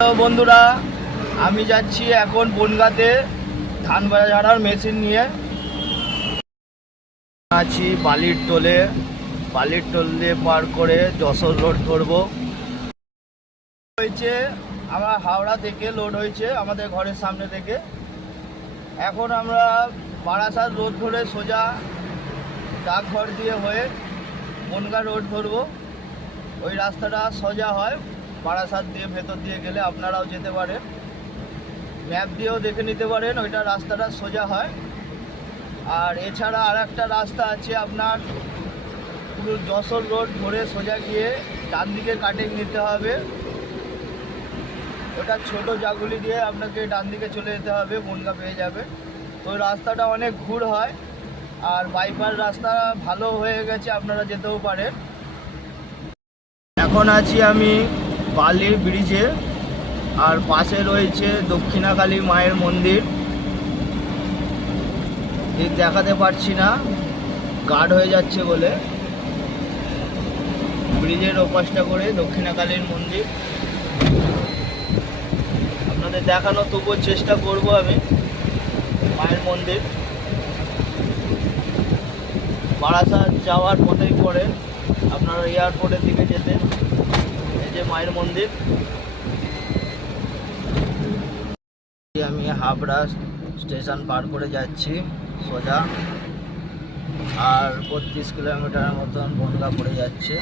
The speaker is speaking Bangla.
হ্যালো বন্ধুরা, আমি যাচ্ছি এখন বনগাঁতে ধান ঝাড়ার মেশিন নিয়ে। আছি বালির টোল দিয়ে পার করে যশোর রোড ধরবো। হয়েছে আমার হাওড়া থেকে লোড হয়েছে আমাদের ঘরের সামনে থেকে। এখন আমরা বারাসাত রোড ধরে সোজা ডাকঘর দিয়ে হয়ে বনগাঁ রোড ধরবো। ওই রাস্তাটা সোজা হয়, বারাসাত দিয়ে ভেতর দিয়ে গেলে আপনারাও যেতে পারেন, ম্যাপ দিয়েও দেখে নিতে পারেন, ওইটা রাস্তাটা সোজা হয়। আর এছাড়া আর একটা রাস্তা আছে আপনার পুরো যশোর রোড ধরে সোজা গিয়ে ডান দিকে কাটিং নিতে হবে। ওটা ছোট জাগুলি দিয়ে আপনাকে ডান দিকে চলে যেতে হবে, বনগাঁ পেয়ে যাবে। তো ওই রাস্তাটা অনেক ঘুর হয়, আর বাইপাস রাস্তা ভালো হয়ে গেছে, আপনারা যেতেও পারেন। এখন আছি আমি বালি ব্রিজে, আর পাশে রয়েছে দক্ষিণাকালী মায়ের মন্দির। ঠিক দেখাতে পারছি না, গার্ড হয়ে যাচ্ছে বলে। ব্রিজের ওপাশটা করে দক্ষিণাকালীর মন্দির আপনাদের দেখানো তবুও চেষ্টা করব আমি। মায়ের মন্দির বারাসাত যাওয়ার পথেই পড়ে, আপনারা এয়ারপোর্টের দিকে যেতেন। এই যে মায়ের মন্দির। আমি হাবড়া স্টেশন পার করে যাচ্ছি সোজা, আর 32 কিলোমিটার মতন বনগাঁ পড়ে যাচ্ছে।